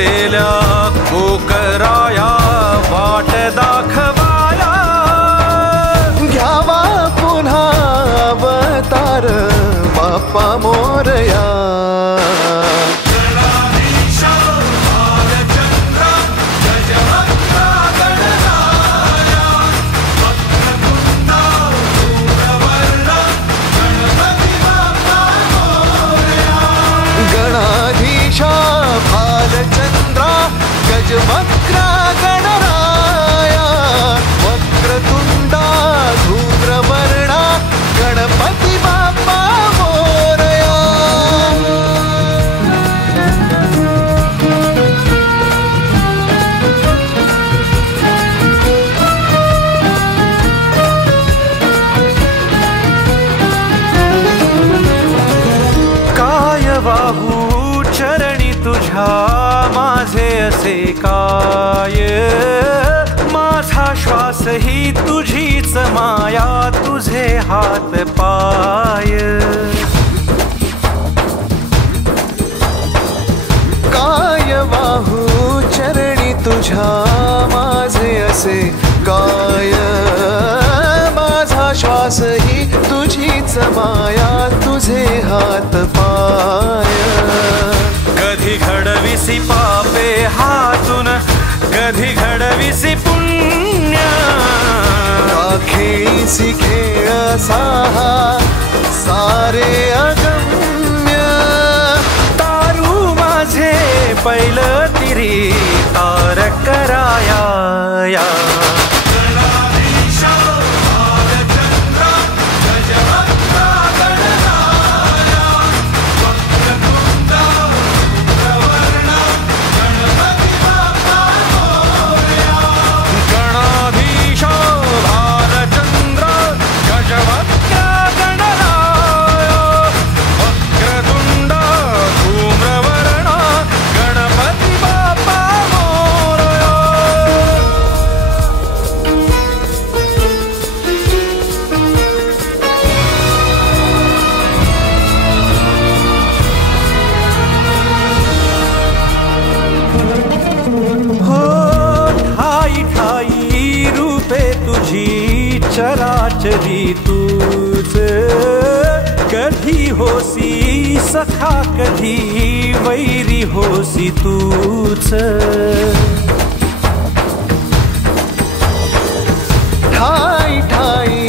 बसलेल्या कोकराया वाट दाखवाया, घ्यावा पुन्हा अवतार बाप्पा मोरया. गणाधीशा भालचंद्रा गजवक्रा गणराया, वक्रतुंडा धूम्रवर्णा गणपती बाप्पा मोरया. काय वाहू चरणी तुझ्या माझे असे काय, माझा श्वास ही तुझीच माया, तुझे हात पाय. काय वाहू चरणी तुझ्या माझे असे काय, माझा श्वास ही तुझीच माया, तुझे हात पाय. कधी घडविसी पापे हातून, कधी घडविसी पुण्य, खेळीसी खेळ साहा सारे अगम्य. तारू माझे पहिलं तिरी तार कराया या. चराचरी तूच, कधी होसी सखा कधी वैरी होसी तूच. ठाई ठाई